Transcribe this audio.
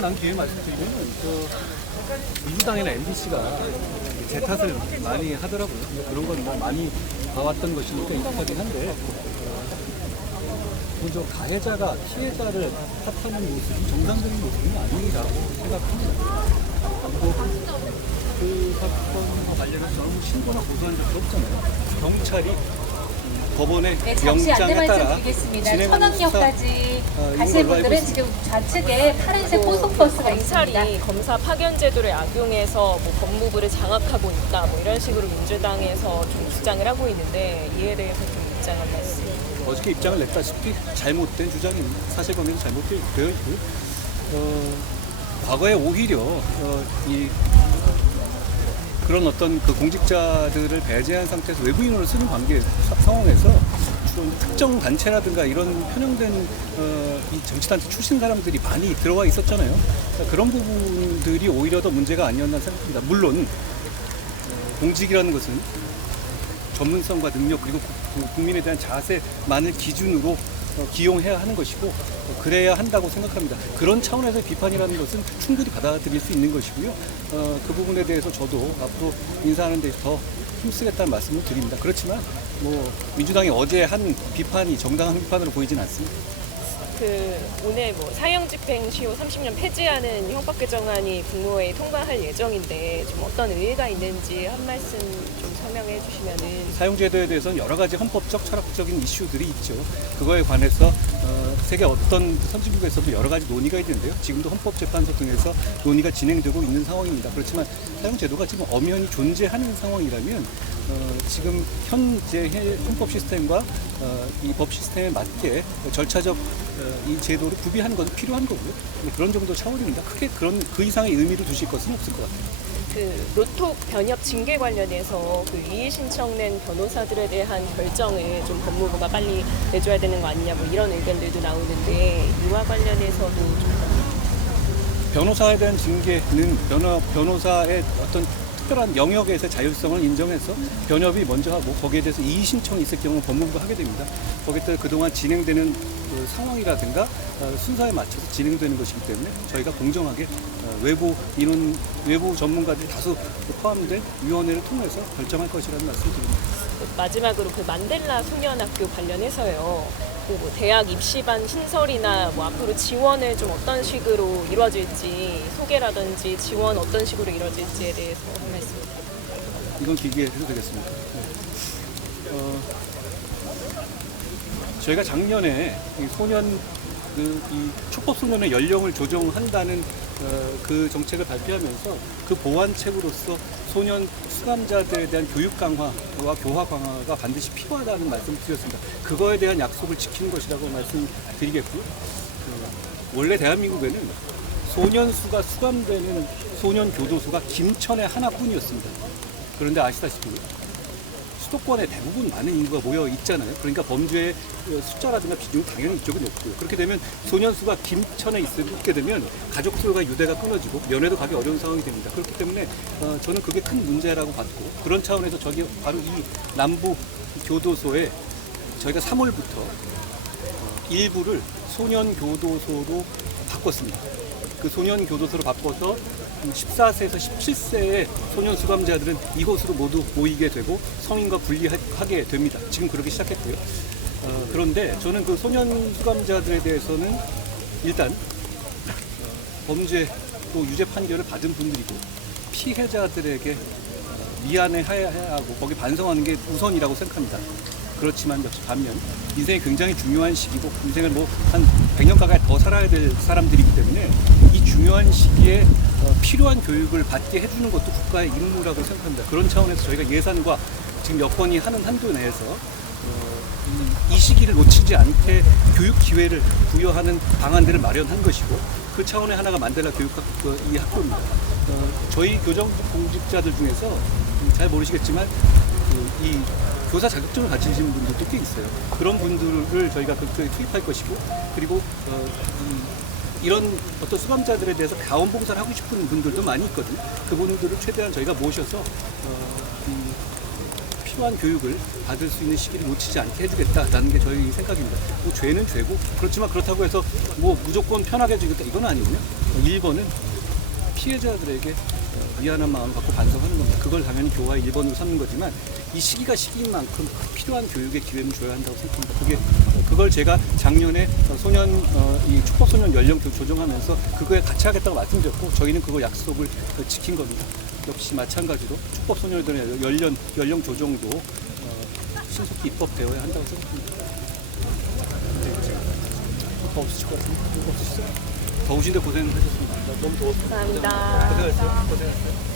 난 기회 말씀드리면 민주당이나 MBC가 제 탓을 많이 하더라고요. 그런 건 뭐 많이 봐왔던 것이니까 익숙하긴 한데 먼저 가해자가 피해자를 탓하는 모습이 정상적인 모습은 아니라고 생각합니다. 그리고 그 사건 관련해서 저는 신고나 고소한 적도 없잖아요. 경찰이 법원의 영장에 따라 진행하는 천원역까지 가실 분들은 지금 좌측에 파란색 고속버스가 있습니다. 경찰이 검사 파견 제도를 악용해서 뭐 법무부를 장악하고 있다 뭐 이런 식으로 민주당에서 좀 주장을 하고 있는데 이에 대해서 좀 입장을 말씀. 어저께 입장을 냈다시피 잘못된 주장입니다. 사실관계도 잘못되어 있고요. 과거에 오히려 그런 어떤 그 공직자들을 배제한 상태에서 외부인으로 쓰는 관계 상황에서 주로 특정 단체라든가 이런 편향된 이 정치단체 출신 사람들이 많이 들어와 있었잖아요. 그러니까 그런 부분들이 오히려 더 문제가 아니었나 생각합니다. 물론 공직이라는 것은 전문성과 능력 그리고 국민에 대한 자세만을 기준으로 기용해야 하는 것이고 그래야 한다고 생각합니다. 그런 차원에서의 비판이라는 것은 충분히 받아들일 수 있는 것이고요. 그 부분에 대해서 저도 앞으로 인사하는 데 더 힘쓰겠다는 말씀을 드립니다. 그렇지만 뭐 민주당이 어제 한 비판이 정당한 비판으로 보이진 않습니다. 오늘 뭐 사형 집행 시효 30년 폐지하는 형법 개정안이 국무회의 통과할 예정인데 좀 어떤 의의가 있는지 한 말씀 좀 설명해 주시면은. 사형제도에 대해서는 여러 가지 헌법적, 철학적인 이슈들이 있죠. 그거에 관해서 세계 어떤 선진국에서도 여러 가지 논의가 있는데요. 지금도 헌법재판소 등에서 논의가 진행되고 있는 상황입니다. 그렇지만 사형제도가 지금 엄연히 존재하는 상황이라면 지금 현재 헌법 시스템과 이 법 시스템에 맞게 절차적 이 제도를 구비하는 것은 필요한 거고요. 그런 정도 차원입니다. 크게 그 이상의 의미를 두실 것은 없을 것 같아요. 로톡 변협 징계 관련해서 이의 신청 낸 변호사들에 대한 결정을 좀 법무부가 빨리 내줘야 되는 거 아니냐 뭐 이런 의견들도 나오는데 이와 관련해서도 좀 변호사에 대한 징계는 변호사의 어떤 특별한 영역에서의 자율성을 인정해서 변협이 먼저 하고 거기에 대해서 이의 신청이 있을 경우 법무부가 하게 됩니다. 거기에 따라 그동안 진행되는 상황이라든가 순서에 맞춰서 진행되는 것이기 때문에 저희가 공정하게 외부 전문가들이 다수 포함된 위원회를 통해서 결정할 것이라는 말씀을 드립니다. 마지막으로 만델라 소년학교 관련해서요. 뭐 대학 입시반 신설이나 뭐 앞으로 지원을 좀 어떤 식으로 이루어질지 소개라든지 지원 어떤 식으로 이루어질지에 대해서 한 말씀. 이건 기계해도 되겠습니다. 저희가 작년에 이 촉법 소년의 연령을 조정한다는 그 정책을 발표하면서 그 보완책으로서 소년 수감자들에 대한 교육 강화와 교화 강화가 반드시 필요하다는 말씀을 드렸습니다. 그거에 대한 약속을 지키는 것이라고 말씀드리겠고요. 원래 대한민국에는 소년수가 수감되는 소년 교도소가 김천에 하나뿐이었습니다. 그런데 아시다시피 수도권에 대부분 많은 인구가 모여 있잖아요. 그러니까 범죄의 숫자라든가 비중은 당연히 이쪽은 높고요. 그렇게 되면 소년수가 김천에 있게 되면 가족 수가 유대가 끊어지고 면회도 가기 어려운 상황이 됩니다. 그렇기 때문에 저는 그게 큰 문제라고 봤고 그런 차원에서 저기 바로 이 남부 교도소에 저희가 3월부터 일부를 소년 교도소로 바꿨습니다. 그 소년 교도소로 바꿔서 14세에서 17세의 소년 수감자들은 이곳으로 모두 모이게 되고 성인과 분리하게 됩니다. 지금 그렇게 시작했고요. 그런데 저는 그 소년 수감자들에 대해서는 일단 범죄 또 유죄 판결을 받은 분들이고 피해자들에게 미안해해야 하고 거기 반성하는 게 우선이라고 생각합니다. 그렇지만 역시 반면 인생이 굉장히 중요한 시기고 인생을 한 100년 가까이 더 살아야 될 사람들이기 때문에 이 중요한 시기에 필요한 교육을 받게 해주는 것도 국가의 임무라고 생각합니다. 그런 차원에서 저희가 예산과 지금 여건이 하는 한도 내에서 이 시기를 놓치지 않게 교육 기회를 부여하는 방안들을 마련한 것이고 그 차원의 하나가 만델라 교육학교 이 학교입니다. 저희 교정 공직자들 중에서 잘 모르시겠지만 이 교사 자격증을 가지신 분들도 꽤 있어요. 그런 분들을 저희가 그쪽에 투입할 것이고 그리고 이런 어떤 수감자들에 대해서 자원봉사를 하고 싶은 분들도 많이 있거든요. 그분들을 최대한 저희가 모셔서 필요한 교육을 받을 수 있는 시기를 놓치지 않게 해주겠다라는 게 저희 생각입니다. 뭐 죄는 죄고 그렇지만 그렇다고 해서 뭐 무조건 편하게 해주겠다 이건 아니고요. 1번은 피해자들에게 미안한 마음을 갖고 반성하는 겁니다. 그걸 당연히 교화의 1번으로 삼는 거지만 이 시기가 시기인 만큼 필요한 교육의 기회는 줘야 한다고 생각합니다. 그걸 제가 작년에 이 축법소년 연령 조정하면서 그거에 같이 하겠다고 말씀드렸고 저희는 그거 약속을 지킨 겁니다. 역시 마찬가지로 축법소년들의 연령 조정도 신속히 입법되어야 한다고 생각합니다. 더 없으실 것 같습니다. 더우신데 고생하셨습니다. 너무 더웠습니다. 감사합니다. 고생하셨어요. 고생하셨어요.